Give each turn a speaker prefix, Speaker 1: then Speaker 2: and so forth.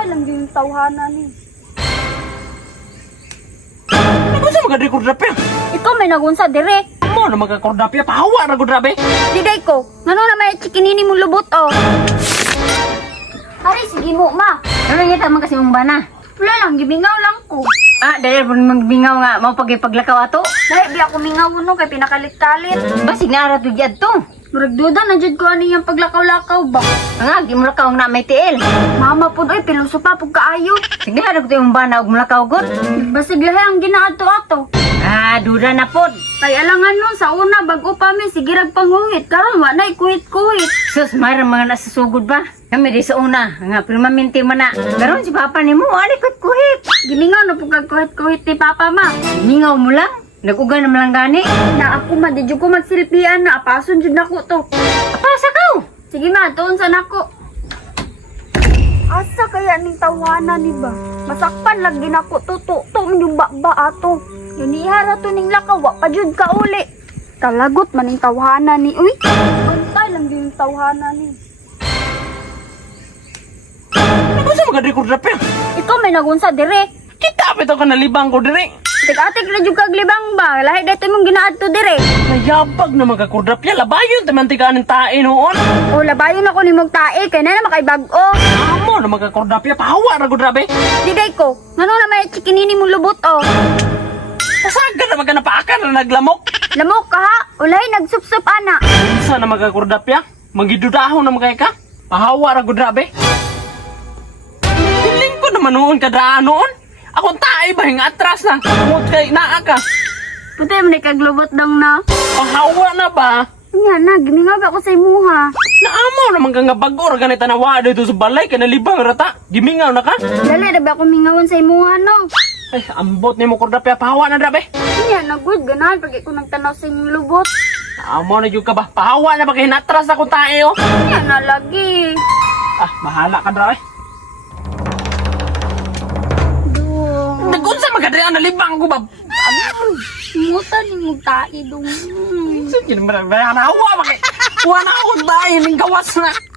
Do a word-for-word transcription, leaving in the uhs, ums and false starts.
Speaker 1: lang yung tawhana ni.
Speaker 2: Ano sa mga rekordapya?
Speaker 1: Ikaw may nagunsa dire.
Speaker 2: Mo na mga rekordapya, pahawa na gudrabe.
Speaker 1: Diday ko, ngano na may chikinini mo lubot oh. Ari, sige mo ma.
Speaker 3: Ano nga tama kasi mong bana?
Speaker 1: Wala lang, gibingaw lang ko.
Speaker 3: Ah, dahil po magbingaw nga, mau pagipaglakaw ato.
Speaker 1: Dahil di ako mingaw no, kay pinakalit-kalit.
Speaker 3: Basig na araw to dyan to.
Speaker 1: Murag duda na jud ko ano yung paglakaw-lakaw ba.
Speaker 3: Nga, di mo lakaw na may tiil.
Speaker 1: Mama po doy, piluso pa pag kaayo.
Speaker 3: Sige, harap ko yung bana, huwag mo lakaw god.
Speaker 1: Basig lahi ang ginaadto-ato.
Speaker 3: Ah, duda na pod.
Speaker 1: Kay alangan nun, sa una, bago pa mi, sige rag panguhit. Karon wa na'y kuhit-kuhit.
Speaker 3: Sus, mayroon mga nasusugod ba? Kami di sa una, nga, pero maminti mo na. Garon si papa ni mo, alikot kuhit.
Speaker 1: Giningaw na pag kuhit-kuhit ni Papa ma.
Speaker 3: Mingaw mo lang, nag-uga naman lang gani.
Speaker 1: Na ako ma, di jud ko magsilpian na, apason jud nako to.
Speaker 3: Apasa ka?
Speaker 1: Sige ma, tuon sa nako. Asa kaya ning tawanan ni ba? Masakpan lagi nako to, to, to, yung ba ato. Yun ihara to ning lakaw, wa pa jud ka uli. Talagot man ning tawanan ni, uy. Antay lang yung tawanan ni.
Speaker 2: Ano sa mga rekordapya?
Speaker 1: Ikaw may nagunsa dire.
Speaker 2: Kita pa ito ka nalibang ko dire.
Speaker 1: Tik-atik na jud kag libang ba? Lahi dito mong ginaadto dire.
Speaker 2: Nayabag na mga rekordapya, labayon tamantikaan ng tae noon.
Speaker 1: O labayon ako ni mong tae, kay na naman kay bag-o.
Speaker 2: Amo na mga rekordapya, pahawa na gudrabe.
Speaker 1: Diday ko, ngano na may chikinini mong lubot oh.
Speaker 2: Kasaga na mga napaakan na naglamok.
Speaker 1: Lamok ka ha? Ulay, nagsupsup ana.
Speaker 2: Isa na mga rekordapya, magidudahon na mga ka. Pahawa na gudrabe. Hiling ko naman noon kadaan noon. Akong tae ba yung atras na? Kumot kay naa ka.
Speaker 1: Puti mo ni kaglubot dang na.
Speaker 2: Pahawa na ba?
Speaker 1: Nga na, giningaw ako sa imuha.
Speaker 2: Naamaw naman ka nga bagor ganita na wa dito sa balay ka nalibang rata. Gimingaw na ka.
Speaker 1: Dali, na ba ako mingawan sa imuha no?
Speaker 2: Ay, ambot ni mo kordapya, pahawa na drabe.
Speaker 1: Nga na, good, ganahan pag ako nagtanaw sa inyong lubot.
Speaker 2: Amo na yung ka ba? Pahawa na ba kay natras akong tae oh.
Speaker 1: Nga na, lagi.
Speaker 2: Ah, bahala ka drabe.
Speaker 1: Dong.
Speaker 2: Nagunsa magadri ang nalibang ko ba? Ano?
Speaker 1: Muta ni mong tae dong.
Speaker 2: Sige naman, bayan na hawa ba kay? Kuha na akong tae, ning gawas na.